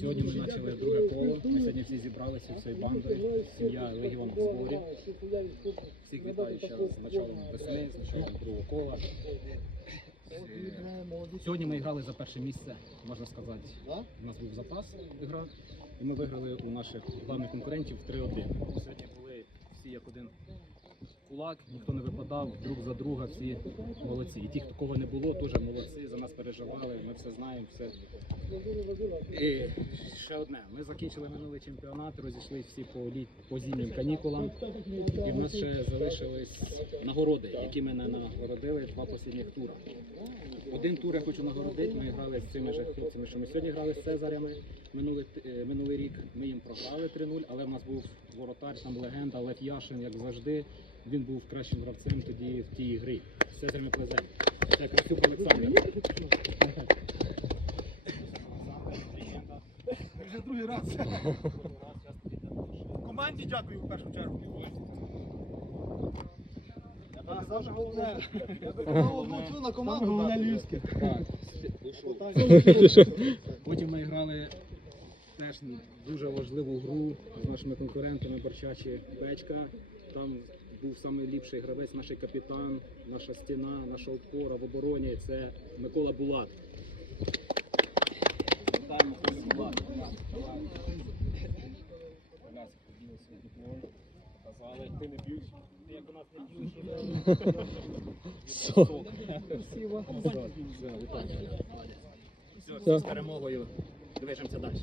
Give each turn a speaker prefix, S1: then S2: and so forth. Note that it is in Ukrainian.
S1: Сьогодні ми почали друге коло. Ми сьогодні всі зібралися всією бандою. Сім'я Легіон в зборі. Всіх вітаю ще раз з началом весни, з началом другого кола. Сьогодні ми грали за перше місце, можна сказати. У нас був запас гра, і ми виграли у наших главних конкурентів 3-1. Сьогодні були всі як один кулак, ніхто не випадав, друг за друга, всі молодці. І ті, хто кого не було, теж молодці, за нас переживали, ми все знаємо, все. І ще одне. Ми закінчили минулий чемпіонат, розійшли всі по, літ, по зимнім канікулам. І в нас ще залишились нагороди, які ми не нагородили два останніх тура. Один тур я хочу нагородити. Ми грали з цими ж хлопцями, що ми сьогодні грали з Цезарями. Минулий, е, минулий рік ми їм програли 3-0, але в нас був воротар, там легенда Лев Яшин, як завжди. Він був кращим гравцем тоді в тій грі. З Цезарями плезем. Це Красюк Олександр.
S2: Вже другий раз. Команді дякую в першу чергу. Саме головне. Я би одну цю на команду. Головне львівське.
S1: Потім ми грали теж дуже важливу гру з нашими конкурентами Борчачі Печка. Там був найліпший гравець, наш капітан, наша стіна, наша опора в обороні. Це Микола Булат. Микола. Ти не б'єш. Вітаю. Все, з перемогою. Движемося далі.